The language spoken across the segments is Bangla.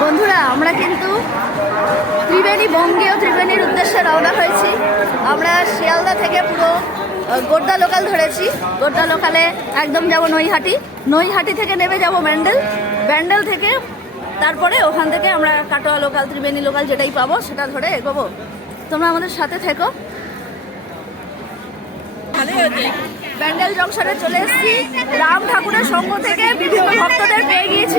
বন্ধুরা, আমরা কিন্তু ত্রিবেণী বঙ্গীয় ত্রিবেণীর উদ্দেশ্যে রওনা হয়েছি। আমরা শিয়ালদা থেকে পুরো গোড্ডা লোকাল ধরেছি। গোড্ডা লোকালে একদম যাব নৈহাটি, নৈহাটি থেকে নেমে যাব ব্যান্ডেল, ব্যান্ডেল থেকে তারপরে ওখান থেকে আমরা কাটোয়া লোকাল, ত্রিবেণী লোকাল যেটাই পাবো সেটা ধরে এগোবো। তোমরা আমাদের সাথে থেকো। ব্যান্ডেল জংশনে চলে এসেছি। রাম ঠাকুরের সঙ্গ থেকে বিভিন্ন ভক্তদের পেয়ে গিয়েছি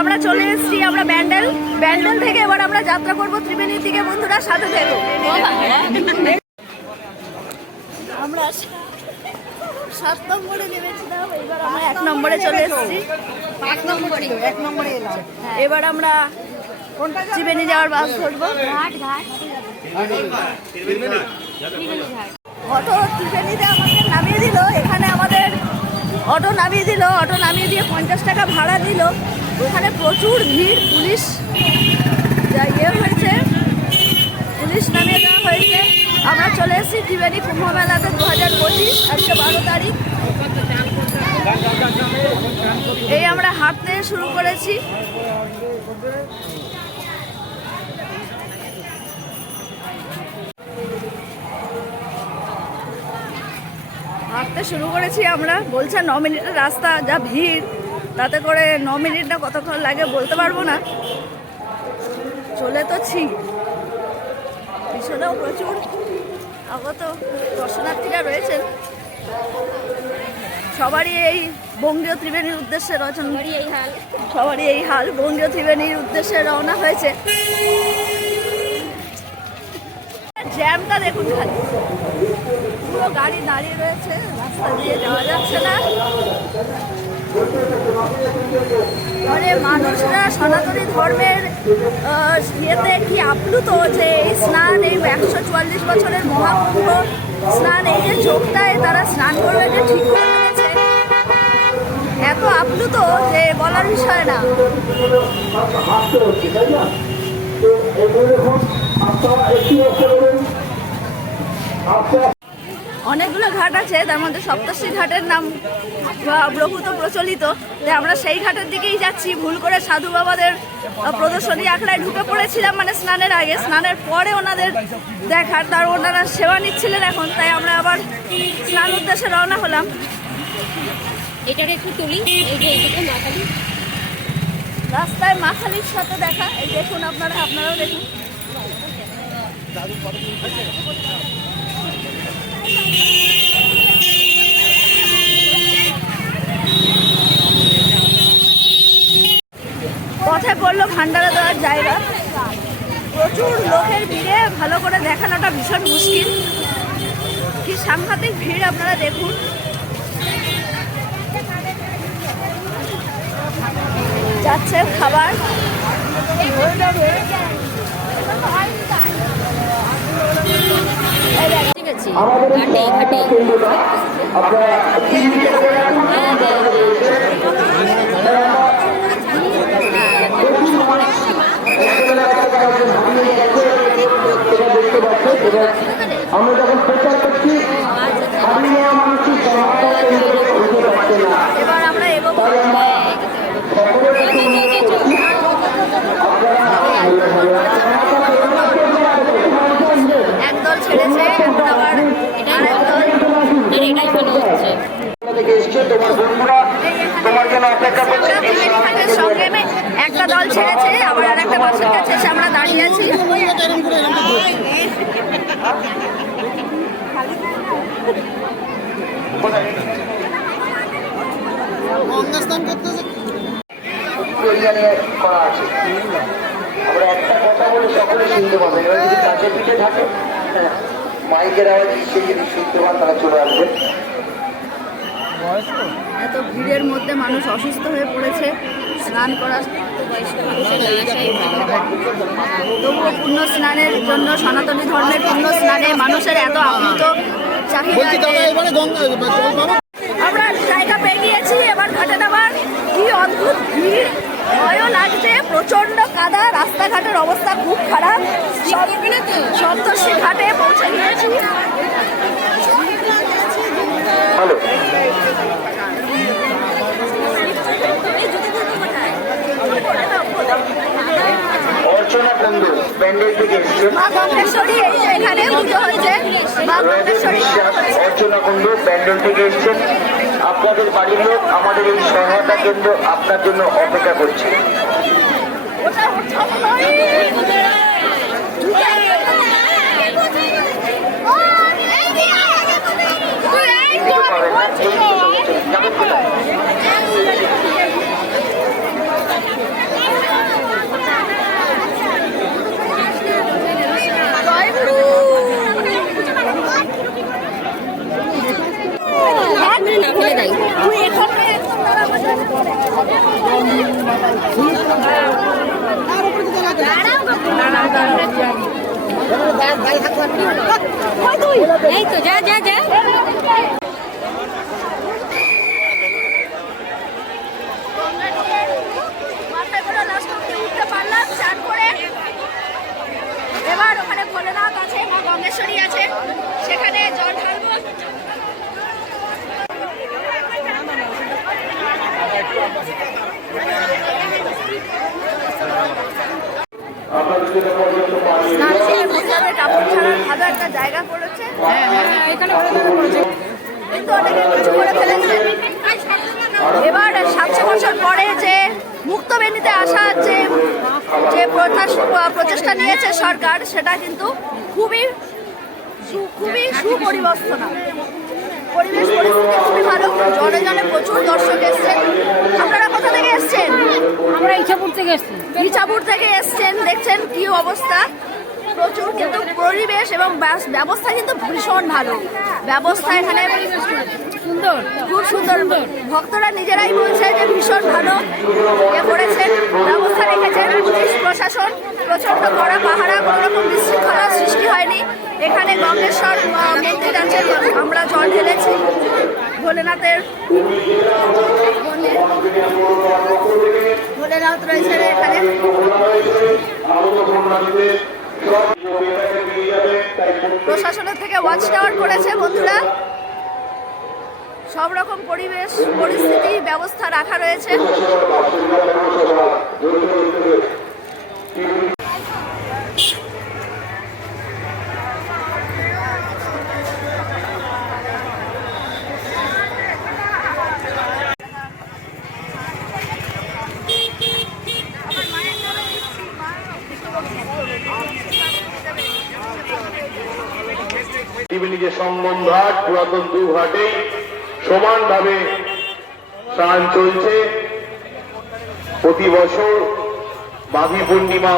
আমরা চলে এসেছি আমরা ব্যান্ডেল থেকে এবার আমরা যাত্রা করবো ত্রিবেণীর দিকে। বন্ধুরা সাথে থেকো। আমরা 7 নম্বরে নেমেছিলাম, এবার আমরা 1 নম্বরে চলে এসেছি। 1 নম্বরে এলাম। এবার আমরা ত্রিবেণী যাওয়ার বাস ধরবো। অটো ত্রিবেণীতে আমাদের নামিয়ে দিল। এখানে আমাদের অটো নামিয়ে দিয়ে 50 টাকা ভাড়া দিল। ওখানে প্রচুর ভিড়, পুলিশ হয়েছে, পুলিশ নামিয়ে দেওয়া হয়েছে। আমরা চলে এসেছি ত্রিবেণী কুম্ভ মেলাতে 2025, আজকে 12 তারিখ। এই আমরা হাঁটতে শুরু করেছি। আমরা, বলছে 9 মিনিটের রাস্তা, যা ভিড়, তাতে করে 9 মিনিট না কতক্ষণ লাগে বলতে পারবো না। চলে তোছি, পিছনেও প্রচুর আগত দর্শনার্থীরা রয়েছেন। সবারই এই বঙ্গীয় ত্রিবেণীর উদ্দেশ্যে সবারই এই হাল, বঙ্গীয় ত্রিবেণীর উদ্দেশ্যে রওনা হয়েছে। জ্যামটা দেখুন, খালি পুরো গাড়ি দাঁড়িয়ে রয়েছে, রাস্তা দিয়ে যাওয়া যাচ্ছে না। মানে মানুষরা সনাতনী ধর্মের ইয়েতে কি আপ্লুত যে এই স্নান, এই 144 বছরের মহাকুম্ভ স্নান, এই যে যোগটায় তারা স্নান করবে যে ঠিক করে নিয়েছে, এত আপ্লুত যে বলার বিষয় না। অনেকগুলো ঘাট আছে, তার মধ্যে সপ্তর্ষি ঘাটের নাম বহুত প্রচলিত। তাই আমরা সেই ঘাটের দিকেই যাচ্ছি। ভুল করে সাধু বাবাদের প্রদর্শনী আখড়ায় ঢুকে পড়েছিলাম, মানে স্নানের আগে। স্নানের পরে ওনাদের দেখার, তার ওনারা সেবা নিচ্ছিলেন এখন, তাই আমরা আবার স্নান উদ্দেশ্যে রওনা হলাম। এটার একটু তুলি, এই যে এইদিকে মাখালি, রাস্তায় মাখালির সাথে দেখা। এই দেখুন, আপনারাও দেখুন। পথে পড়লো ভান্ডারা দেওয়ার জায়গা। প্রচুর লোকের ভিড়ে ভালো করে দেখানোটা ভীষণ মুশকিল। কি সাংঘাতিক ভিড়, আপনারা দেখুন। যাচ্ছে খাবার। আমরা যখন প্রচার করছি, এবার আমরা এগোবো। একদল ছেড়েছে, এখন আবার এটাই ভালো হচ্ছে। একটা দল ছেড়েছে, আবার আর একটা বাসের কাছে এসে আমরা দাঁড়িয়ে আছি। করা আছে, আমরা একটা কথা বলে সকলে শুনতে পাবেন। এবার যদি কাছে পিঠে থাকে, মাইকের আওয়াজ সে যদি শুনতে পান, তারা চলে আসবে। এত ভিড়ের মধ্যে মানুষ অসুস্থ হয়ে পড়েছে। স্নান করার তবুও পুণ্য স্নানের জন্য, সনাতনী ধর্মের পুণ্য স্নানে মানুষের এত আপ্লুত চাহিদা। আমরা জায়গা পেয়ে গিয়েছি, এবার ঘাটে নামার। কি অদ্ভুত ভিড়, ভয়ও লাগছে, প্রচন্ড কাদা, রাস্তাঘাটের অবস্থা খুব খারাপ। সপ্তর্ষি ঘাটে পৌঁছে গিয়েছি। ব্যান্ডেল থেকে এসছেন মা গঙ্গেশ্বরী এই যে এখানে পুজো হচ্ছে, মা গঙ্গেশ্বরী অর্চনা কুণ্ডু ব্যান্ডেল থেকে এসছেন। আপনাদের বাড়ির লোক আমাদের এই সহায়তা কেন্দ্র আপনার জন্য অপেক্ষা করছে। ওটা উৎসব নয়। যেতে পারবেন না, এই যাবেন কোথায়? খুলে দেয়। এই তো যা যা যা। মাথায় করে লাস্ট অব্দি উঠতে পারলাম চান করে। এবার ওখানে ভোলেনাথ আছে, মা গঙ্গেশ্বরী আছে, সেখানে জল ঢালবো। নাচের মহিলাদের কাপড় ছাড়ার ভালো একটা জায়গা পড়েছে, কিন্তু অনেকে কিছু করে ফেলেছে। এবার 700 বছর পরে যে মুক্তবেণীতে আসার যে প্রচেষ্টা নিয়েছে সরকার, সেটা কিন্তু খুবই সুপরিবর্তনা। পরিবেশ পরিস্থিতি খুবই ভালো, জনে জনে প্রচুর দর্শক এসছেন। আপনারা কোথা থেকে এসছেন? আমরা ইচ্ছাপুর থেকে এসেছি। ইছাপুর থেকে এসছেন, দেখছেন কি অবস্থা। প্রচুর কিন্তু পরিবেশ এবং ব্যবস্থা কিন্তু ভীষণ ভালো। ব্যবস্থা এখানে সুন্দর, খুব সুন্দর। ভক্তরা নিজেরাই বলছে যে ভীষণ ভালো ইয়ে করেছেন, ব্যবস্থা রেখেছেন। পুলিশ প্রশাসন প্রচণ্ড কড়া পাহারা, কোনো রকম বিশৃঙ্খলার সৃষ্টি হয়নি। এখানে গঙ্গেশ্বর মন্দির আছে, আমরা জল ঢেলেছি ভোলেনাথের। ভোলেনাথ রয়েছে এখানে। প্রশাসনের থেকে ওয়াচ টাওয়ার করেছে বন্ধুরা। সব রকম পরিবেশ পরিস্থিতি ব্যবস্থা রাখা রয়েছে। ত্রিবেণী যে সঙ্গম ঘাট, পুরাতন দু ঘাটে সমানভাবে স্নান চলছে। প্রতি বছর মাঘী পূর্ণিমা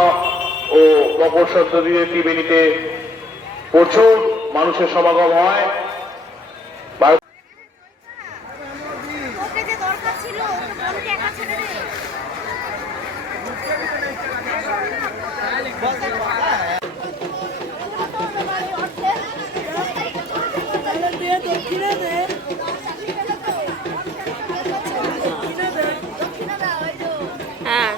ও মকর সংক্রান্তিতে ত্রিবেণীতে প্রচুর মানুষের সমাগম হয়। হ্যাঁ,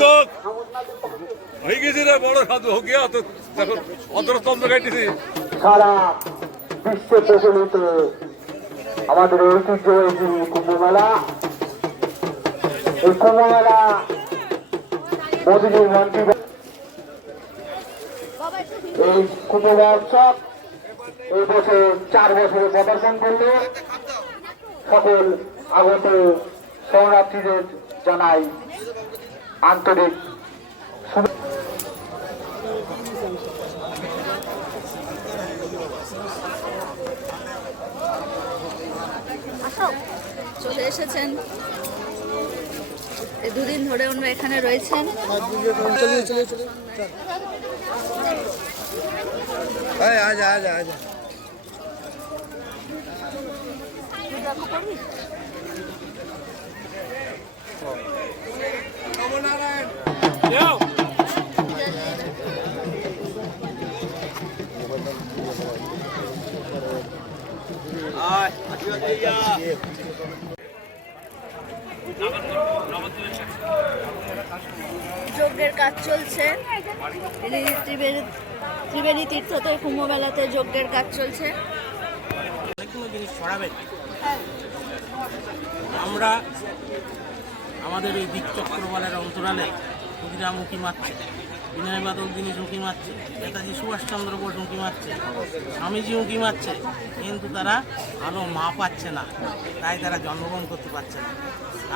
तो হয়ে গেছে রে, বড় সাধু হোক গিয়া তো এখন অন্তরস্তম্ভ গাইতেছি। সারা বিশ্বে প্রচলিত আমাদের ঐতিহ্যবাহী কুম্ভমেলা। এই কুম্ভমেলা মোদীজির মন্ত্রী এই কুম্ভ মহোৎসব এই বছর 4 বছরে পদার্পণ করলো। সকল আগত শরণার্থীদের জানাই আন্তরিক চলে এসেছেন। এই দুদিন ধরে ওনারা এখানে রয়েছেন। যজ্ঞের কাজ চলছে। ত্রিবেণী তীর্থতে কুম্ভ মেলাতে যজ্ঞের কাজ চলছে। অনেকগুলো জিনিস ছড়াবেন। আমরা আমাদের এই দিকচক্রবালের অন্তরালে ক্ষুদিরাম উঁকি মারছে, বিনয় বাদল দীনেশ উঁকি মারছে, নেতাজি সুভাষচন্দ্র বোস উঁকি মারছে, স্বামীজি উঁকি মারছে, কিন্তু তারা ভালো মা পাচ্ছে না, তাই তারা জন্মগ্রহণ করতে পারছে না।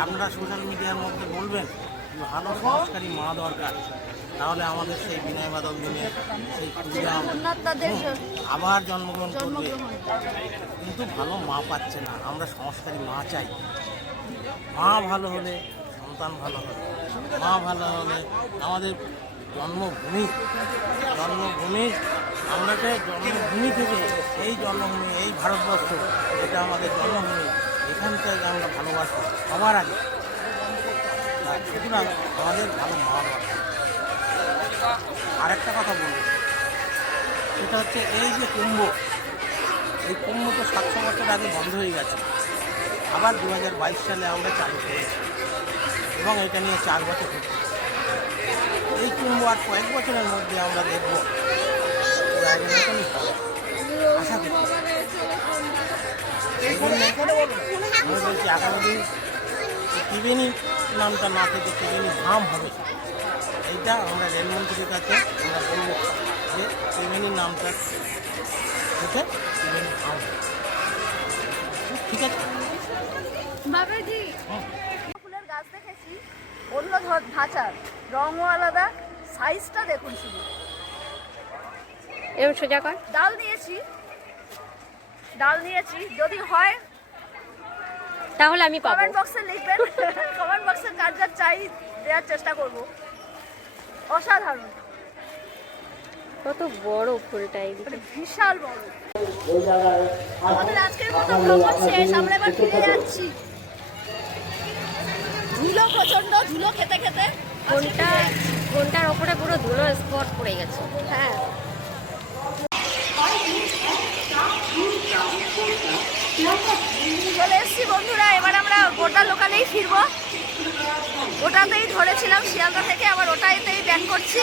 আপনারা সোশ্যাল মিডিয়ার মধ্যে বলবেন ভালো সংস্কারী মা দরকার, তাহলে আমাদের সেই বিনয় বাদল দীনেশ, সেই ক্ষুদিরাম আবার জন্মগ্রহণ করবে, কিন্তু ভালো মা পাচ্ছে না। আমরা সংস্কারী মা চাই। মা ভালো হলে সন্তান ভালো হবে, মা ভালো হলে আমাদের জন্মভূমি আমরাকে জন্মভূমি থেকে এই জন্মভূমি, এই ভারতবর্ষ, এটা আমাদের জন্মভূমি, এখান থেকে আমরা ভালোবাসবো সবার আগে। সুতরাং আমাদের ভালো মা দরকার। আরেকটা কথা বলব, সেটা হচ্ছে এই যে কুম্ভ, এই কুম্ভ তো 700 বছর আগে বন্ধ হয়ে গেছে, আবার 2022 সালে আমরা চালু করেছি এবং এটা নিয়ে 4 বছর হচ্ছে। এই কুম্ভ আর কয়েক বছরের মধ্যে আমরা দেখব আশা করি। আমি বলছি আগামী দিন ত্রিবেণী নামটা না থেকে ত্রিবেণী ধাম হবে, এইটা আমরা রেলমন্ত্রীর কাছে আমরা বলবো যে ত্রিবেণীর নামটা হচ্ছে ত্রিবেণী ধাম। ঠিক আছে বাবাজি, ফুলের গাছ দেখেছি অন্য ধাঁচার, রঙও আলাদা, সাইজটা দেখুন শুধু। এরকম সোজা কর। ডাল নিয়েছি, যদি হয় তাহলে আমি পাবো। কমেন্ট বক্সে লিখবেন, কমেন্ট বক্সে কার যা চাই দেওয়ার চেষ্টা করব। অসাধারণ, কত বড় ফুলটা, এইদিকে বিশাল বড়। আমাদের আজকের মতো ভ্রমণ শেষ, আমরা এবার ফিরে যাচ্ছি। ধুলো প্রচন্ড, ধুলো খেতে খেতে ঘন্টার ওপরে পুরো ধুলো স্পট পড়ে গেছে। হ্যাঁ, চলে এসছি বন্ধুরা। এবার আমরা গোটা লোকালেই ফিরবো। ওটাতেই ধরেছিলাম শিয়ালদা থেকে, আবার ওটাতেই ব্যাক করছি।